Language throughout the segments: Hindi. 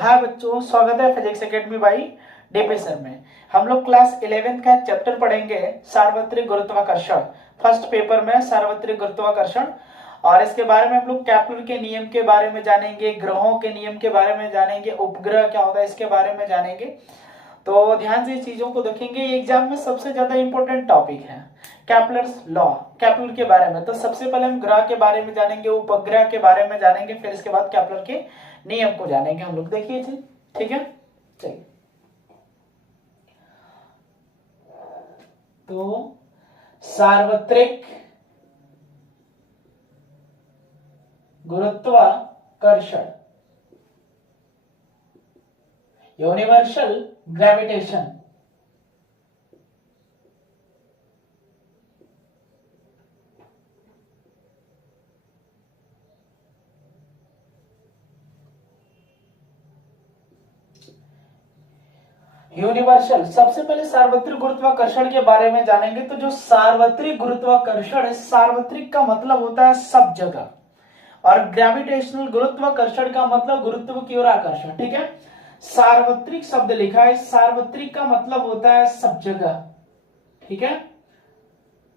हाय बच्चों, स्वागत है physics academy by DP sir में। हम लोग क्लास 11 का चैप्टर पढ़ेंगे सार्वत्रिक गुरुत्वाकर्षण। फर्स्ट पेपर में सार्वत्रिक गुरुत्वाकर्षण, और इसके बारे में हम लोग केपलर के नियम के बारे में जानेंगे, ग्रहों के नियम के बारे में जानेंगे, उपग्रह क्या होता है इसके बारे में जानेंगे। तो ध्यान से चीजों को देखेंगे। एग्जाम में सबसे ज्यादा इंपॉर्टेंट टॉपिक है केपलर्स लॉ, केपलर के बारे में। तो सबसे पहले हम ग्रह के बारे में जानेंगे, उपग्रह के बारे में जानेंगे, फिर इसके बाद केपलर के नियम को जानेंगे हम लोग। देखिए जी, ठीक है, चलिए। तो सार्वत्रिक गुरुत्वाकर्षण, यूनिवर्सल ग्रेविटेशन, यूनिवर्सल। सबसे पहले सार्वत्रिक गुरुत्वाकर्षण के बारे में जानेंगे। तो जो सार्वत्रिक गुरुत्वाकर्षण है, सार्वत्रिक का मतलब होता है सब जगह, और ग्रेविटेशनल गुरुत्वाकर्षण का मतलब गुरुत्व की ओर आकर्षण। ठीक है, सार्वत्रिक शब्द लिखा है, सार्वत्रिक का मतलब होता है सब जगह। ठीक है,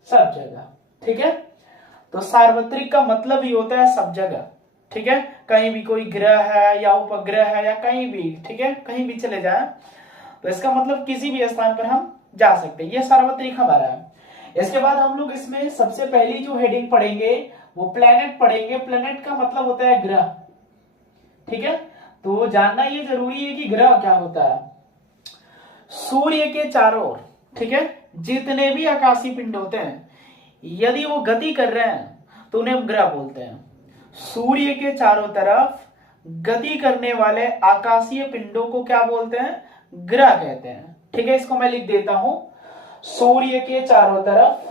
सब जगह। ठीक है, तो सार्वत्रिक का मतलब ही होता है सब जगह। ठीक है, कहीं भी कोई ग्रह है या उपग्रह है या कहीं भी, ठीक है, कहीं भी चले जाए तो इसका मतलब किसी भी स्थान पर हम जा सकते हैं। ये सार्वत्रिक हमारा है। इसके बाद हम लोग इसमें सबसे पहली जो हेडिंग पढ़ेंगे वो प्लेनेट पढ़ेंगे। प्लेनेट का मतलब होता है ग्रह। ठीक है, तो जानना ये जरूरी है कि ग्रह क्या होता है। सूर्य के चारों ओर, ठीक है, जितने भी आकाशीय पिंड होते हैं, यदि वो गति कर रहे हैं तो उन्हें हम ग्रह बोलते हैं। सूर्य के चारों तरफ गति करने वाले आकाशीय पिंडों को क्या बोलते हैं? ग्रह कहते हैं। ठीक है, इसको मैं लिख देता हूं। सूर्य के चारों तरफ,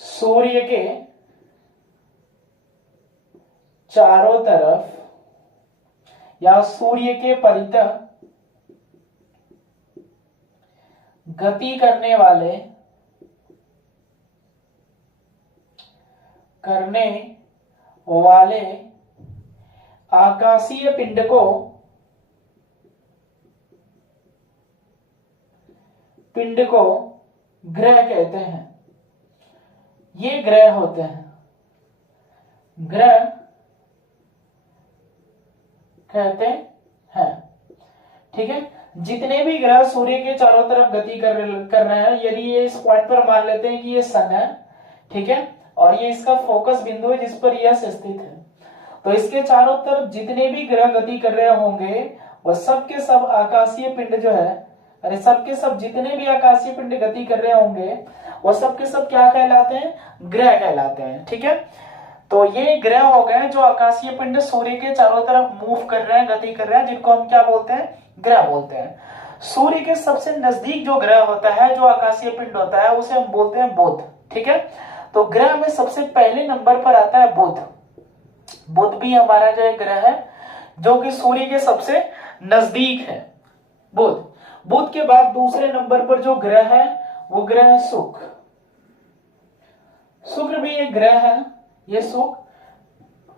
सूर्य के चारों तरफ या सूर्य के परितः गति करने वाले आकाशीय पिंड को ग्रह कहते हैं। ये ग्रह होते हैं, ग्रह कहते हैं। ठीक है, जितने भी ग्रह सूर्य के चारों तरफ गति कर रहे हैं, यदि ये इस पॉइंट पर मान लेते हैं कि ये सन है, ठीक है, और ये इसका फोकस बिंदु है जिस पर यह स्थित है, तो इसके चारों तरफ जितने भी ग्रह गति कर रहे होंगे वह सब के सब आकाशीय पिंड जो है, अरे सब के सब जितने भी आकाशीय पिंड गति कर रहे होंगे वह सब के सब क्या कहलाते हैं? ग्रह कहलाते हैं। ठीक है, तो ये ग्रह हो गए जो आकाशीय पिंड सूर्य के चारों तरफ मूव कर रहे हैं, गति कर रहे हैं, जिनको हम क्या बोलते हैं? ग्रह बोलते हैं। सूर्य के सबसे नजदीक जो ग्रह होता है, जो आकाशीय पिंड होता है, उसे हम बोलते हैं बुध। ठीक है, तो ग्रह में सबसे पहले नंबर पर आता है बुध। बुध भी हमारा जो एक ग्रह है जो कि सूर्य के सबसे नजदीक है, बुध। बुध के बाद दूसरे नंबर पर जो ग्रह है वो ग्रह है शुक्र। शुक्र भी एक ग्रह है, ये शुक्र,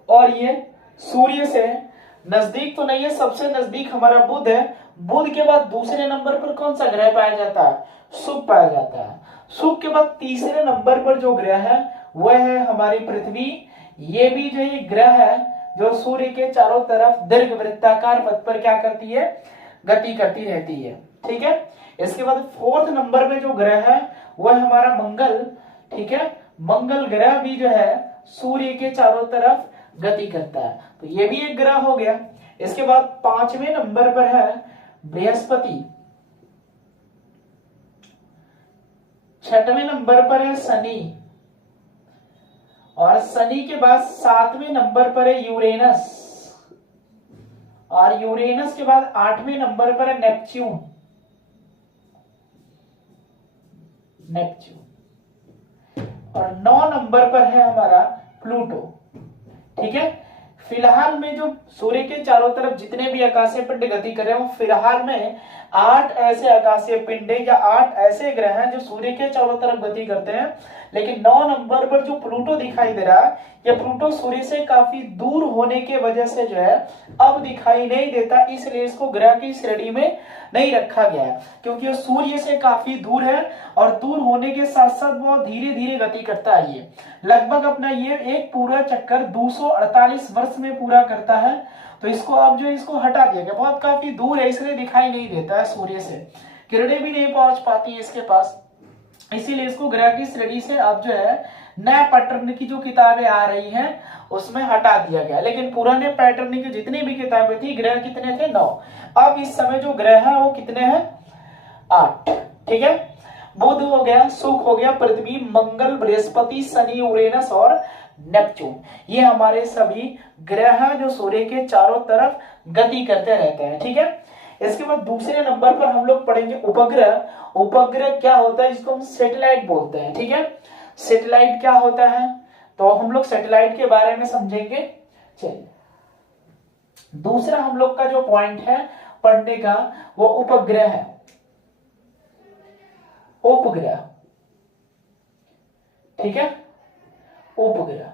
और ये सूर्य से नजदीक तो नहीं है, सबसे नजदीक हमारा बुध है। बुध के बाद दूसरे नंबर पर कौन सा ग्रह पाया जाता है? शुक्र पाया जाता है। शुक्र के बाद तीसरे नंबर पर जो ग्रह है वह है हमारी पृथ्वी। ये भी जो एक ग्रह है जो सूर्य के चारों तरफ दीर्घ वृत्ताकार पथ पर क्या करती है? गति करती रहती है। ठीक है, इसके बाद फोर्थ नंबर पे जो ग्रह है वह हमारा मंगल। ठीक है, मंगल ग्रह भी जो है सूर्य के चारों तरफ गति करता है, तो ये भी एक ग्रह हो गया। इसके बाद पांचवें नंबर पर है बृहस्पति, छठवें नंबर पर है शनि, और शनि के बाद सातवें नंबर पर है यूरेनस, और यूरेनस के बाद आठवें नंबर पर है नेपच्यून। और 9 नंबर पर है हमारा प्लूटो। ठीक है, फिलहाल में जो सूर्य के चारों तरफ जितने भी आकाशीय पिंड गति कर रहे हैं, फिलहाल में 8 ऐसे आकाशीय पिंड या 8 ऐसे ग्रह हैं जो सूर्य के चारों तरफ गति करते हैं, लेकिन 9 नंबर पर जो प्लूटो दिखाई दे रहा है, ये प्लूटो सूर्य से काफी दूर होने के वजह से जो है अब दिखाई नहीं देता, इसलिए इसको ग्रह की श्रेणी में नहीं रखा गया है, क्योंकि ये सूर्य से काफी दूर है और दूर होने के साथ साथ बहुत धीरे धीरे गति करता है। ये लगभग अपना ये एक पूरा चक्कर 248 वर्ष में पूरा करता है। तो इसको अब जो इसको हटा दिया गया, बहुत काफी दूर है इसलिए दिखाई नहीं देता है सूर्य से, किरणें भी नहीं पहुंच पाती है इसके पास, इसीलिए इसको ग्रह की श्रेणी से अब जो है नए पैटर्न की जो किताबें आ रही हैं उसमें हटा दिया गया। लेकिन पुराने पैटर्न की जितनी भी किताबें थी, ग्रह कितने थे? 9। अब इस समय जो ग्रह है वो कितने हैं? 8। ठीक है, बुध हो गया, शुक्र हो गया, पृथ्वी, मंगल, बृहस्पति, शनि, यूरेनस और नेपच्यून, ये हमारे सभी ग्रह हैं जो सूर्य के चारों तरफ गति करते रहते हैं। ठीक है, इसके बाद दूसरे नंबर पर हम लोग पढ़ेंगे उपग्रह। उपग्रह क्या होता है? इसको हम सैटेलाइट बोलते हैं। ठीक है, सैटेलाइट क्या होता है तो हम लोग सैटेलाइट के बारे में समझेंगे। चलिए, दूसरा हम लोग का जो पॉइंट है पढ़ने का वो उपग्रह है। उपग्रह, ठीक है, उपग्रह।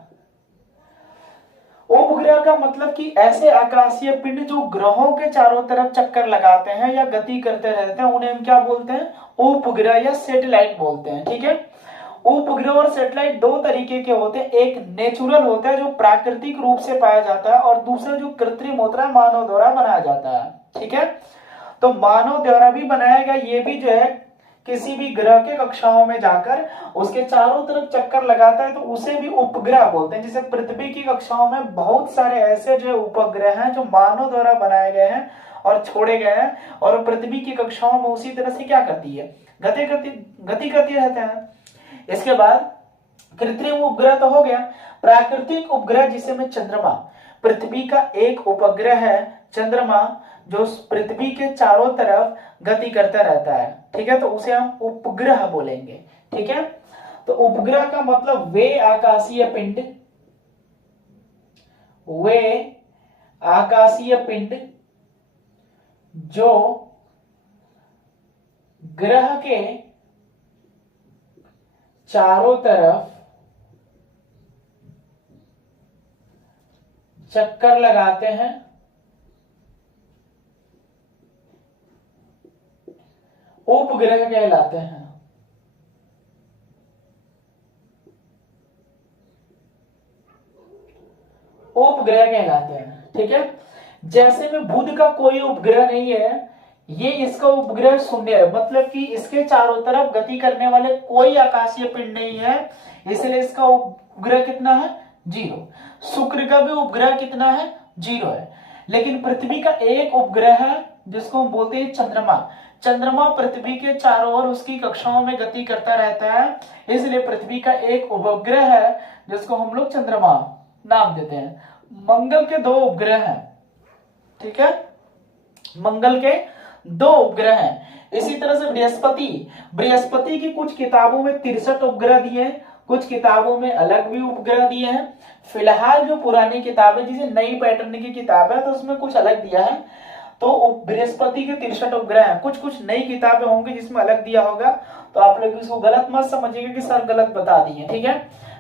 उपग्रह का मतलब कि ऐसे आकाशीय पिंड जो ग्रहों के चारों तरफ चक्कर लगाते हैं या गति करते रहते हैं, उन्हें हम क्या बोलते हैं? उपग्रह या सैटेलाइट बोलते हैं। ठीक है, उपग्रह और सैटेलाइट दो तरीके के होते हैं, एक नेचुरल होता है जो प्राकृतिक रूप से पाया जाता है, और दूसरा जो कृत्रिम होता है, मानव द्वारा बनाया जाता है। ठीक है, तो मानव द्वारा भी बनाया गया ये भी जो है किसी भी ग्रह के कक्षाओं में जाकर उसके चारों तरफ चक्कर लगाता है तो उसे भी उपग्रह बोलते हैं। जैसे पृथ्वी की कक्षाओं में बहुत सारे ऐसे जो उपग्रह हैं जो मानव द्वारा बनाए गए हैं और छोड़े गए हैं, और पृथ्वी की कक्षाओं में उसी तरह से क्या करती है? गति करती रहते हैं। इसके बाद कृत्रिम उपग्रह तो हो गया। प्राकृतिक उपग्रह जिसे में चंद्रमा, पृथ्वी का एक उपग्रह है चंद्रमा, जो पृथ्वी के चारों तरफ गति करता रहता है। ठीक है, तो उसे हम उपग्रह बोलेंगे। ठीक है, तो उपग्रह का मतलब वे आकाशीय पिंड जो ग्रह के चारों तरफ चक्कर लगाते हैं, उपग्रह कहलाते हैं। उपग्रह कहलाते हैं। ठीक है, जैसे में बुध का कोई उपग्रह नहीं है, ये इसका उपग्रह शून्य है, मतलब कि इसके चारों तरफ गति करने वाले कोई आकाशीय पिंड नहीं है, इसलिए इसका उपग्रह कितना है? 0। शुक्र का भी उपग्रह कितना है? 0 है। लेकिन पृथ्वी का एक उपग्रह है जिसको हम बोलते हैं चंद्रमा। चंद्रमा पृथ्वी के चारों ओर उसकी कक्षाओं में गति करता रहता है, इसलिए पृथ्वी का एक उपग्रह है जिसको हम लोग चंद्रमा नाम देते हैं। मंगल के 2 उपग्रह हैं। ठीक है, मंगल के 2 उपग्रह हैं। इसी तरह से बृहस्पति की कुछ किताबों में 63 उपग्रह दिए हैं, कुछ किताबों में अलग भी उपग्रह दिए हैं। फिलहाल जो पुरानी किताबें, जिसे नई पैटर्न की किताब है तो उसमें कुछ अलग दिया है, तो बृहस्पति के 63 उपग्रह हैं। कुछ कुछ नई किताबें होंगी जिसमें अलग दिया होगा, तो आप लोग इसको गलत मत समझिएगा कि सर गलत बता दिए। ठीक है,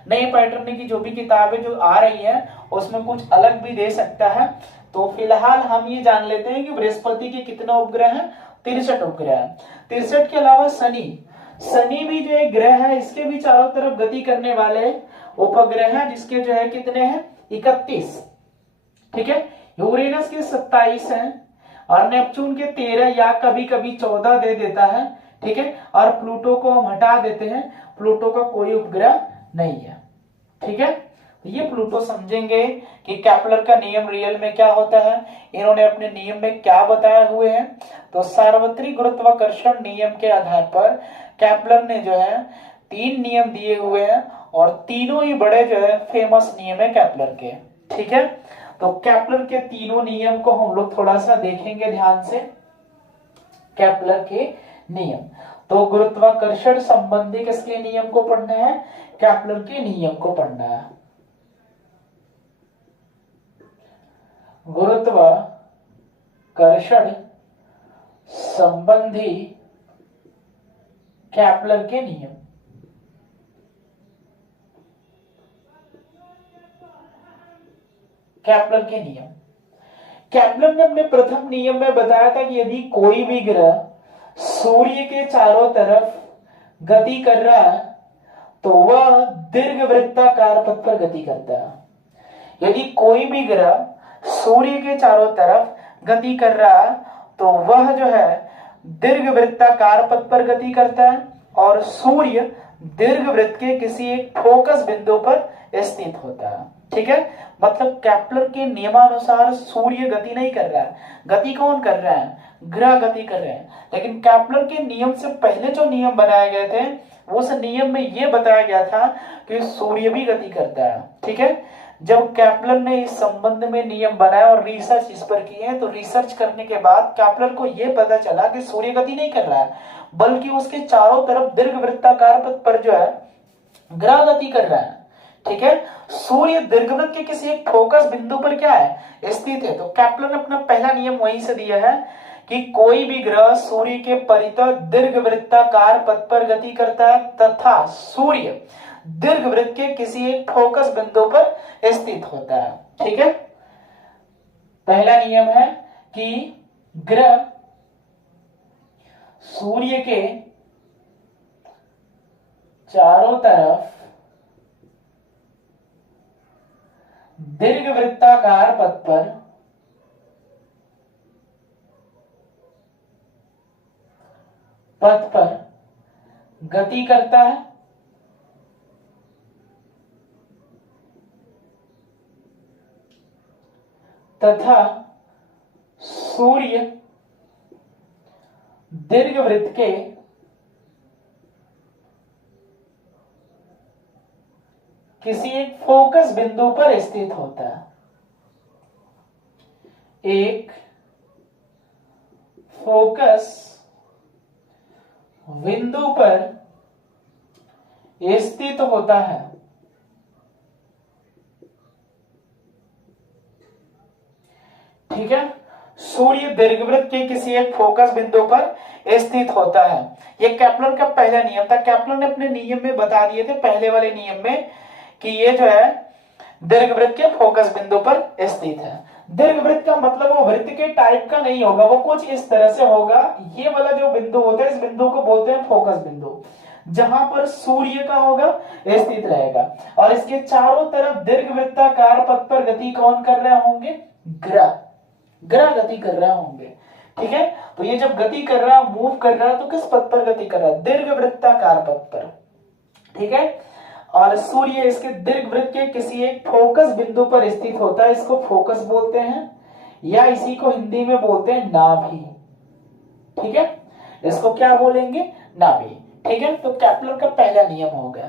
नई पैटर्न की जो भी किताबें जो आ रही है उसमें कुछ अलग भी दे सकता है। तो फिलहाल हम ये जान लेते हैं कि बृहस्पति के कितने उपग्रह हैं? 63 उपग्रह हैं। 63 के अलावा शनि भी जो एक ग्रह है, इसके भी चारों तरफ गति करने वाले उपग्रह हैं, जिसके जो है कितने हैं? 31। ठीक है, यूरेनस के 27 हैं और नेपच्यून के 13 या कभी कभी 14 दे देता है। ठीक है, और प्लूटो को हम हटा देते हैं, प्लूटो का कोई उपग्रह नहीं है। ठीक है, तो ये प्लूटो समझेंगे कि कैप्लर का नियम रियल में क्या होता है, इन्होंने अपने नियम में क्या बताए हुए हैं। तो सार्वत्रिक गुरुत्वाकर्षण नियम के आधार पर कैप्लर ने जो है 3 नियम दिए हुए हैं, और तीनों ही बड़े जो है फेमस नियम है कैप्लर के। ठीक है, तो कैप्लर के तीनों नियम को हम लोग थोड़ा सा देखेंगे ध्यान से। कैप्लर के नियम, तो गुरुत्वाकर्षण संबंधी किसके नियम को पढ़ना है? कैप्लर के नियम को पढ़ना है। गुरुत्वाकर्षण संबंधी कैप्लर के नियम। केपलर के नियम। केपलर ने अपने प्रथम नियम में बताया था कि यदि कोई भी ग्रह सूर्य के चारों तरफ गति कर रहा है तो वह दीर्घवृत्ताकार पथ पर गति करता है। यदि कोई भी ग्रह सूर्य के चारों तरफ गति कर रहा है तो वह जो है दीर्घवृत्ताकार पथ पर गति करता है और सूर्य दीर्घवृत्त के किसी एक फोकस बिंदु पर स्थित होता है। ठीक है, मतलब केपलर के नियमानुसार सूर्य गति नहीं कर रहा है, गति कौन कर रहा है? ग्रह गति कर रहे हैं। लेकिन केपलर के नियम से पहले जो नियम बनाए गए थे उस नियम में यह बताया गया था कि सूर्य भी गति करता है। ठीक है, जब केपलर ने इस संबंध में नियम बनाया और रिसर्च इस पर किए तो रिसर्च करने के बाद केपलर को यह पता चला कि सूर्य गति नहीं कर रहा है बल्कि उसके चारों तरफ दीर्घवृत्ताकार पथ पर जो है ग्रह गति कर रहा है। ठीक है, सूर्य दीर्घवृत्त के किसी एक फोकस बिंदु पर क्या है? स्थित है। तो केपलर ने अपना पहला नियम वहीं से दिया है कि कोई भी ग्रह सूर्य के परितः दीर्घवृत्ताकार पथ पर गति करता है तथा सूर्य दीर्घवृत्त के किसी एक फोकस बिंदु पर स्थित होता है। ठीक है, पहला नियम है कि ग्रह सूर्य के चारों तरफ दीर्घवृत्ताकार पथ पर गति करता है तथा सूर्य दीर्घवृत्त के किसी एक फोकस बिंदु पर स्थित होता है। एक फोकस बिंदु पर स्थित होता है। ठीक है, सूर्य दीर्घवृत्त के किसी एक फोकस बिंदु पर स्थित होता है। यह केपलर का पहला नियम था। केपलर ने अपने नियम में बता दिए थे पहले वाले नियम में कि ये जो है दीर्घवृत्त के फोकस बिंदु पर स्थित है। दीर्घवृत्त का मतलब वो वृत्त के टाइप का नहीं होगा, वो कुछ इस तरह से होगा। ये वाला जो बिंदु होता है इस बिंदु को बोलते हैं फोकस बिंदु, जहां पर सूर्य का होगा स्थित रहेगा और इसके चारों तरफ दीर्घवृत्ताकार पथ पर गति कौन कर रहे होंगे? ग्रह गति कर रहे होंगे। ठीक है, तो ये जब गति कर रहा है, मूव कर रहा है, तो किस पथ पर गति कर रहा है? दीर्घवृत्ताकार पथ पर। ठीक है, और सूर्य इसके दीर्घवृत्त के किसी एक फोकस बिंदु पर स्थित होता है, इसको फोकस बोलते हैं या इसी को हिंदी में बोलते हैं नाभि। ठीक है, इसको क्या बोलेंगे? नाभि। ठीक है, तो केपलर का पहला नियम हो गया।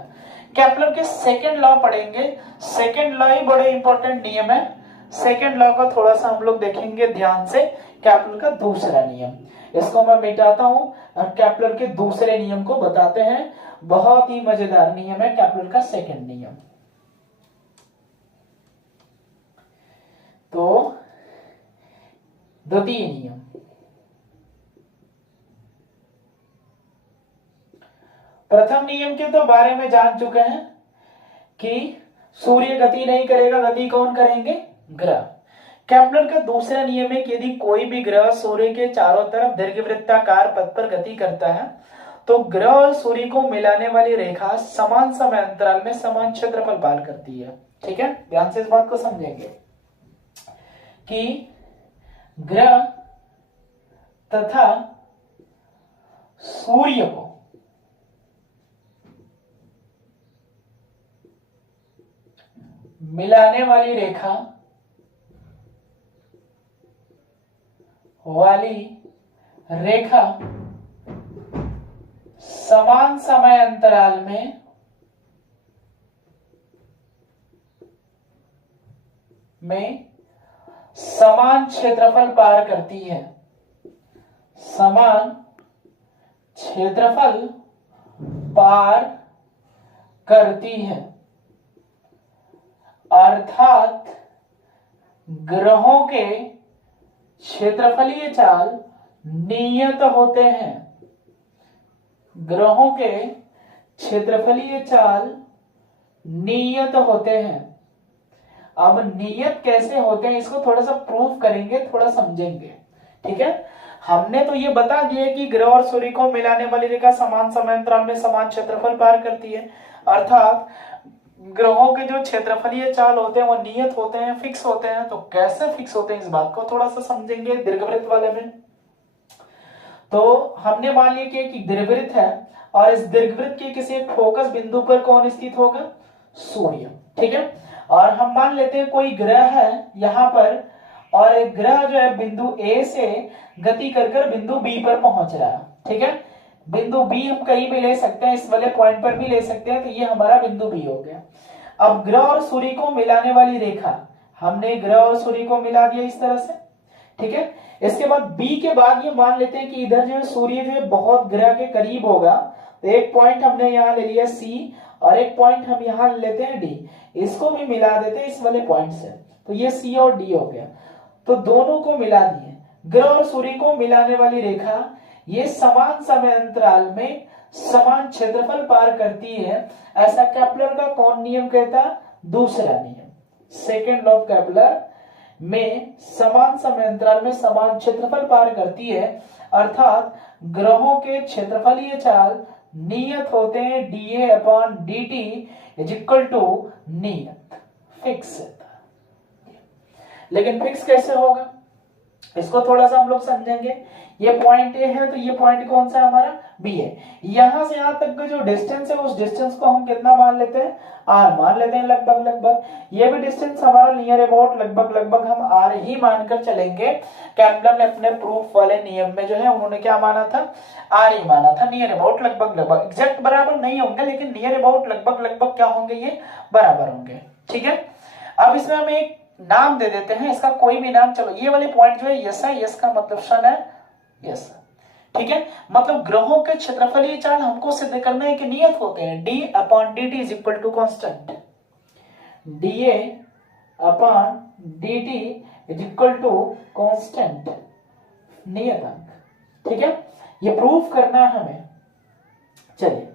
केपलर के सेकंड लॉ पढ़ेंगे। सेकंड लॉ ही बड़े इंपॉर्टेंट नियम है। सेकंड लॉ को थोड़ा सा हम लोग देखेंगे ध्यान से। केपलर का दूसरा नियम, इसको मैं मिटाता हूं और केपलर के दूसरे नियम को बताते हैं। बहुत ही मजेदार नियम है केपलर का सेकंड नियम। तो द्वितीय नियम, प्रथम नियम के तो बारे में जान चुके हैं कि सूर्य गति नहीं करेगा, गति कौन करेंगे? ग्रह। केपलर का दूसरा नियम है कि यदि कोई भी ग्रह सूर्य के चारों तरफ दीर्घवृत्ताकार पथ पर गति करता है तो ग्रह और सूर्य को मिलाने वाली रेखा समान समय अंतराल में समान क्षेत्रफल पार करती है। ठीक है, ध्यान से इस बात को समझेंगे कि ग्रह तथा सूर्य को मिलाने वाली रेखा समान समय अंतराल में समान क्षेत्रफल पार करती है। समान क्षेत्रफल पार करती है, अर्थात ग्रहों के क्षेत्रफलीय चाल नियत होते हैं। ग्रहों के क्षेत्रफलीय चाल नियत होते हैं, अब नियत कैसे होते हैं इसको थोड़ा सा प्रूफ करेंगे, थोड़ा समझेंगे। ठीक है, हमने तो ये बता दिया कि ग्रह और सूर्य को मिलाने वाली रेखा समान समय अंतराल में समान क्षेत्रफल पार करती है, अर्थात ग्रहों के जो क्षेत्रफलीय चाल होते हैं वो नियत होते हैं, फिक्स होते हैं। तो कैसे फिक्स होते हैं इस बात को थोड़ा सा समझेंगे दीर्घवृत्त वाले में। तो हमने मान लिया कि एक दीर्घवृत्त है और इस दीर्घवृत्त के किसी एक फोकस बिंदु पर कौन स्थित होगा? सूर्य। ठीक है, और हम मान लेते हैं कोई ग्रह है यहाँ पर और एक ग्रह जो है बिंदु ए से गति कर बिंदु बी पर पहुंच रहा है। ठीक है, बिंदु बी हम कहीं भी ले सकते हैं, इस वाले पॉइंट पर भी ले सकते हैं, तो ये हमारा बिंदु बी हो गया। अब ग्रह और सूर्य को मिलाने वाली रेखा, हमने ग्रह और सूर्य को मिला दिया इस तरह से। ठीक है, इसके बाद बी के बाद ये मान लेते हैं कि इधर जो है सूर्य जो है बहुत ग्रह के करीब होगा, तो एक पॉइंट हमने यहाँ ले लिया सी और एक पॉइंट हम यहाँ लेते हैं डी, इसको भी मिला देते हैं इस वाले पॉइंट से, तो ये सी और डी हो गया। तो दोनों को मिला दिए। ग्रह और सूर्य को मिलाने वाली रेखा ये समान समय अंतराल में समान क्षेत्रफल पार करती है, ऐसा केपलर का कौन नियम कहता है? दूसरा नियम, सेकेंड लॉ ऑफ केपलर में समान समय अंतराल में समान क्षेत्रफल पार करती है, अर्थात ग्रहों के क्षेत्रफलीय चाल नियत होते हैं dA upon dt is equal to नियत, फिक्स है। लेकिन फिक्स कैसे होगा इसको थोड़ा सा हम लोग समझेंगे। ये पॉइंट ए है तो ये पॉइंट कौन सा है हमारा? बी है। यहां से यहां तक का जो डिस्टेंस है उस डिस्टेंस को हम कितना मान लेते हैं? आर मान लेते हैं लगभग लगभग। ये भी डिस्टेंस हमारा नियर अबाउट लगभग लगभग हम आर ही मानकर चलेंगे। केपलर ने अपने प्रूफ वाले नियम में जो है उन्होंने क्या माना था? आर ही माना था, नियर अबाउट लगभग लगभग। एग्जैक्ट बराबर नहीं होंगे लेकिन नियर अबाउट लगभग लगभग क्या होंगे? ये बराबर होंगे। ठीक है, अब इसमें हम एक नाम दे देते हैं, इसका कोई भी नाम। चलो ये वाले पॉइंट जो है यस है, यस का मतलब सन है, यस। ठीक है, मतलब ग्रहों के क्षेत्रफलीय चाल हमको सिद्ध करना है कि नियत होते हैं D upon D T is equal to constant, DA upon D T is equal to constant, नियतांक। ठीक है, ये प्रूफ करना है हमें। चलिए,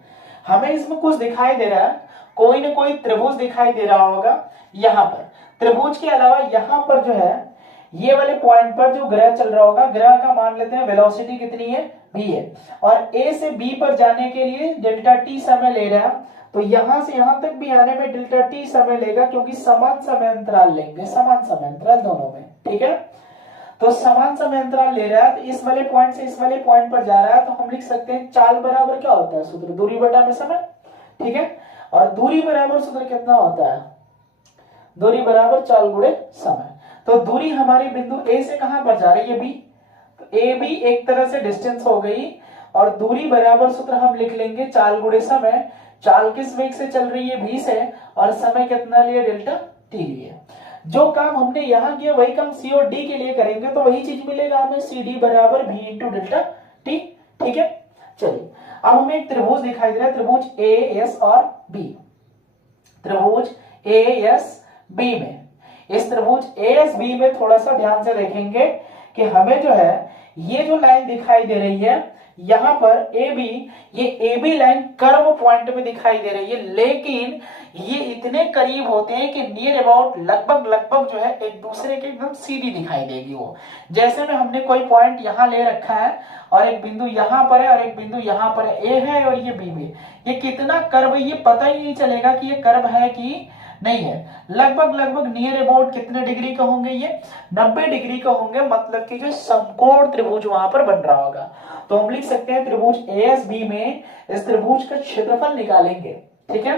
हमें इसमें कुछ दिखाई दे रहा है, कोई ना कोई त्रिभुज दिखाई दे रहा होगा यहां पर। त्रिभुज के अलावा यहां पर जो है ये वाले पॉइंट पर जो ग्रह चल रहा होगा, ग्रह का मान लेते हैं वेलोसिटी कितनी है? v है, और a से b पर जाने के लिए डेल्टा t समय ले रहा है, तो यहां से यहां तक भी आने में डेल्टा t समय लेगा, क्योंकि समान समय अंतराल लेंगे, समान समय अंतराल दोनों में। ठीक है, तो समान समय अंतराल ले रहा है, तो इस वाले पॉइंट से इस वाले पॉइंट पर जा रहा है, तो हम लिख सकते हैं चाल बराबर क्या होता है? सूत्र दूरी बटा में समय। ठीक है, और दूरी बराबर सूत्र कितना होता है? दूरी बराबर चाल गुणे समय। तो दूरी हमारी बिंदु ए से कहां पर जा रही है? बी, तो ए भी एक तरह से डिस्टेंस हो गई, और दूरी बराबर सूत्र हम लिख लेंगे चाल गुणे समय। चाल किस वेग से चल रही है? v से, और समय कितना लिए? डेल्टा t लिए। जो काम हमने यहां किया वही काम c और d के लिए करेंगे, तो वही चीज मिलेगा हमें, सी डी बराबर v इंटू डेल्टा t। ठीक है, चलिए अब हमें एक त्रिभुज दिखाई दे रहा है, त्रिभुज ए एस और बी। त्रिभुज ए एस बी में, इस त्रिभुज ASB में थोड़ा सा ध्यान से देखेंगे कि हमें जो है ये जो लाइन दिखाई दे रही है यहां पर AB, ये AB लाइन कर्व पॉइंट में दिखाई दे रही है, लेकिन ये इतने करीब होते हैं कि नियर अबाउट लगभग लगभग जो है एक दूसरे के एकदम सीधी दिखाई देगी। वो जैसे में हमने कोई पॉइंट यहां ले रखा है और एक बिंदु यहां पर है और एक बिंदु यहां पर है, A है और ये B है, ये कितना कर्व है ये पता ही नहीं चलेगा कि ये कर्व है कि नहीं है। लगभग लगभग नियर अबाउट कितने डिग्री का होंगे? ये 90 डिग्री का होंगे, मतलब कि जो समकोण त्रिभुज वहां पर बन रहा होगा। तो हम लिख सकते हैं त्रिभुज ASB में इस त्रिभुज का क्षेत्रफल निकालेंगे। ठीक है,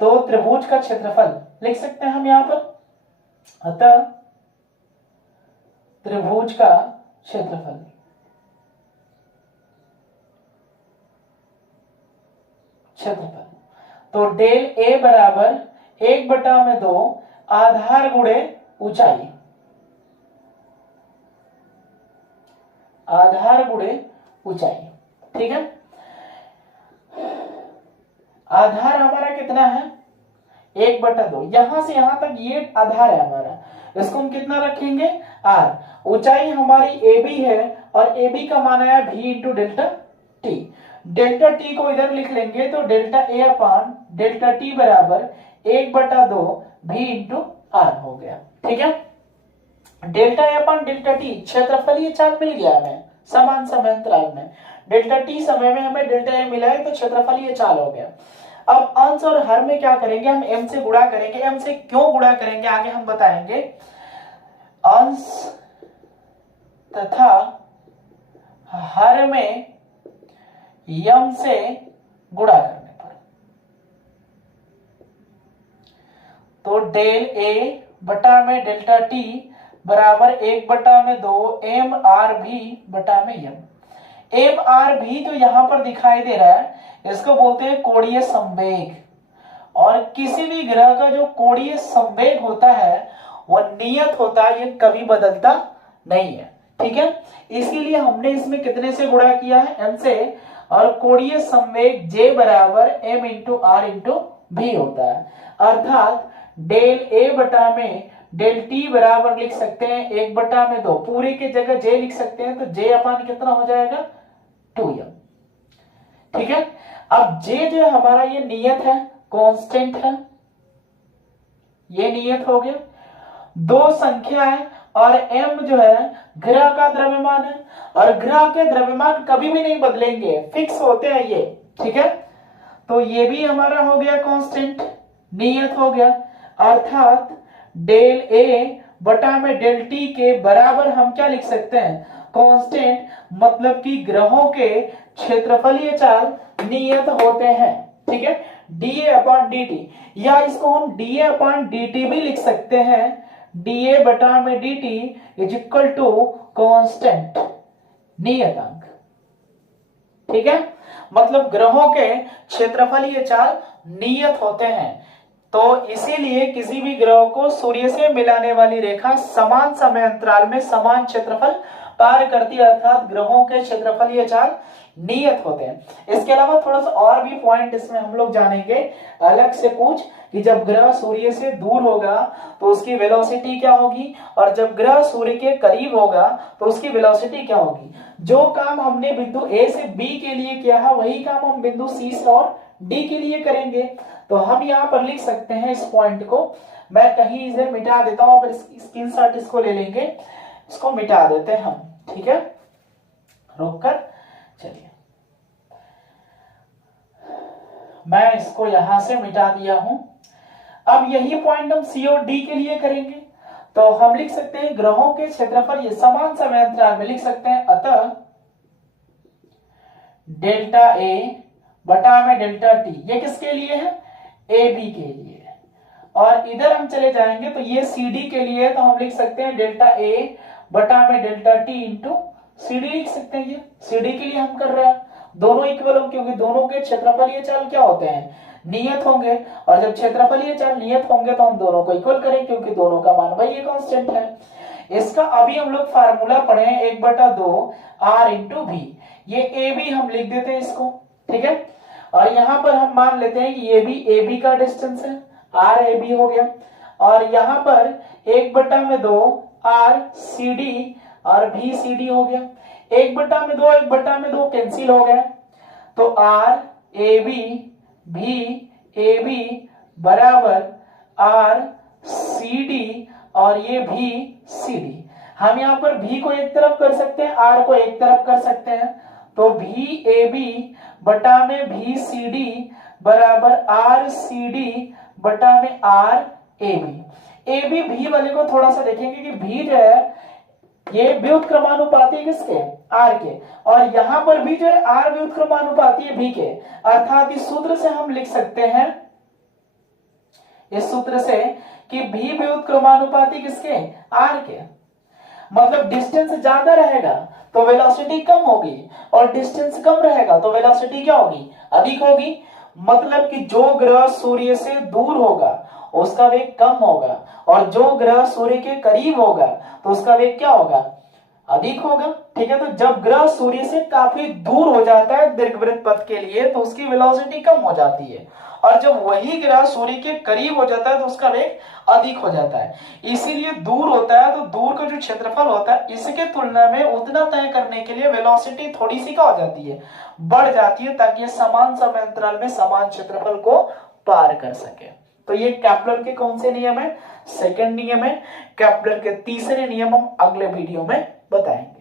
तो त्रिभुज का क्षेत्रफल लिख सकते हैं हम यहां पर, अतः त्रिभुज का क्षेत्रफल तो डेल A बराबर 1/2 आधार गुणे ऊंचाई, आधार गुणे ऊंचाई। ठीक है, आधार हमारा कितना है? 1/2। यहां से यहां तक ये आधार है हमारा, इसको हम कितना रखेंगे? r। ऊंचाई हमारी AB है और AB का मान आया v into delta t। Delta t को इधर लिख लेंगे तो delta A upon delta t बराबर 1/2 v इंटू आर हो गया। ठीक है, delta A upon delta T क्षेत्रफलीय चाल मिल गया हमें समान समय अंतराल में। डेल्टा टी समय में हमें डेल्टा ए मिला है तो क्षेत्रफलीय चाल हो गया। अब अंश और हर में क्या करेंगे, हम m से गुणा करेंगे। m से क्यों गुणा करेंगे आगे हम बताएंगे। अंश तथा हर में m से गुणा करने पर तो डेल ए बटा में डेल्टा टी बराबर 1/2 एम आर भी बटा में एम आर भी तो यहां पर दिखाई दे रहा है, इसको बोलते हैं कोणीय संवेग। और किसी भी ग्रह का जो कोणीय संवेग होता है वो नियत होता है, ये कभी बदलता नहीं है। ठीक है, इसीलिए हमने इसमें कितने से गुणा किया है, m से। और कोणीय संवेग J बराबर m इंटू आर इंटू भी होता है, अर्थात डेल ए बटा में डेल टी बराबर लिख सकते हैं 1/2, पूरे की जगह J लिख सकते हैं तो J अपान कितना हो जाएगा 2m। ठीक है, अब J जो है हमारा ये नियत है, कांस्टेंट है, ये नियत हो गया। दो संख्या है और m जो है ग्रह का द्रव्यमान है, और ग्रह के द्रव्यमान कभी भी नहीं बदलेंगे, फिक्स होते हैं ये। ठीक है, तो ये भी हमारा हो गया कांस्टेंट, नियत हो गया, अर्थात डेल ए बटा में डेल टी के बराबर हम क्या लिख सकते हैं, कांस्टेंट, मतलब कि ग्रहों के क्षेत्रफलीय चाल नियत होते हैं। ठीक है, डीए अपॉन dt, या इसको हम डीए अपॉन dt भी लिख सकते हैं, डीए बटा में dt is equal to constant, नियतांक। ठीक है, मतलब ग्रहों के क्षेत्रफलीय चाल नियत होते हैं, तो इसीलिए किसी भी ग्रह को सूर्य से मिलाने वाली रेखा समान समय अंतराल में समान क्षेत्रफल पार करती है, अर्थात ग्रहों के क्षेत्रफलीय चाल नियत होते हैं। इसके अलावा थोड़ा सा और भी पॉइंट इसमें हम लोग जानेंगे अलग से पूछ कि जब ग्रह सूर्य से दूर होगा तो उसकी वेलोसिटी क्या होगी, और जब ग्रह सूर्य के करीब होगा तो उसकी वेलोसिटी क्या होगी। जो काम हमने बिंदु ए से बी के लिए किया है वही काम हम बिंदु सी से और डी के लिए करेंगे। तो हम यहाँ पर लिख सकते हैं इस पॉइंट को, मैं कहीं इसे मिटा देता हूं, फिर स्क्रीनशॉट इसको ले लेंगे, इसको मिटा देते हैं हम। ठीक है, रोककर चलिए, मैं इसको यहां से मिटा दिया हूं। अब यही पॉइंट हम सी और डी के लिए करेंगे, तो हम लिख सकते हैं ग्रहों के क्षेत्रफल ये समान समय अंतराल में लिख सकते हैं, अतः डेल्टा ए बटा में डेल्टा टी, ये किसके लिए है, ए बी के लिए। और इधर हम चले जाएंगे तो ये सी डी के लिए, तो हम लिख सकते हैं डेल्टा ए बटा में delta T into C D लिख सकते हैं। ये सी डी के लिए हम कर रहे हैं, दोनों इक्वल हो, क्योंकि दोनों के क्षेत्रफलीय चाल क्या होते हैं, नियत होंगे, और जब क्षेत्रफलीय चाल नियत होंगे तो हम दोनों को इक्वल करें, क्योंकि दोनों का मान भाई ये कांस्टेंट है। इसका अभी हम लोग फार्मूला पढ़े 1/2 आर इंटू भी, ये ए बी हम लिख देते हैं इसको। ठीक है, और यहां पर हम मान लेते हैं कि ये भी ए बी का डिस्टेंस है, आर ए बी हो गया, और यहां पर 1/2 आर सी डी और भी सी डी हो गया, 1/2 कैंसिल हो गया, तो आर ए बी भी ए बी बराबर आर सी डी और ये भी सी डी। हम यहाँ पर भी को एक तरफ कर सकते हैं, आर को एक तरफ कर सकते हैं, तो भी ए बी बटा में भी सी डी बराबर आर सी डी बटा में R A B. A B भी वाले को थोड़ा सा देखेंगे कि भी जो है ये व्युत्क्रमानुपाती किसके, आर के, और यहां पर भी जो है आर व्युत्क्रमानुपाती है भी के, अर्थात इस सूत्र से हम लिख सकते हैं, इस सूत्र से कि भी व्युत्क्रमानुपाती किसके, आर के। मतलब डिस्टेंस ज्यादा रहेगा तो वेलोसिटी कम होगी, और डिस्टेंस कम रहेगा तो वेलोसिटी क्या होगी, अधिक होगी। मतलब कि जो ग्रह सूर्य से दूर होगा उसका वेग कम होगा, और जो ग्रह सूर्य के करीब होगा तो उसका वेग क्या होगा, अधिक होगा। ठीक है, तो जब ग्रह सूर्य से काफी दूर हो जाता है दीर्घवृत्त पथ के लिए तो उसकी वेलोसिटी कम हो जाती है, और जब वही ग्रह सूर्य के करीब हो जाता है तो उसका वेग अधिक हो जाता है। इसीलिए दूर होता है तो दूर का जो क्षेत्रफल होता है इसके तुलना में उतना तय करने के लिए वेलोसिटी थोड़ी सी क्या हो जाती है, बढ़ जाती है, ताकि ये समान समय अंतराल में समान क्षेत्रफल को पार कर सके। तो ये केपलर के कौन से नियम है? सेकंड नियम है। केपलर के तीसरे नियम हम अगले वीडियो में बताएंगे।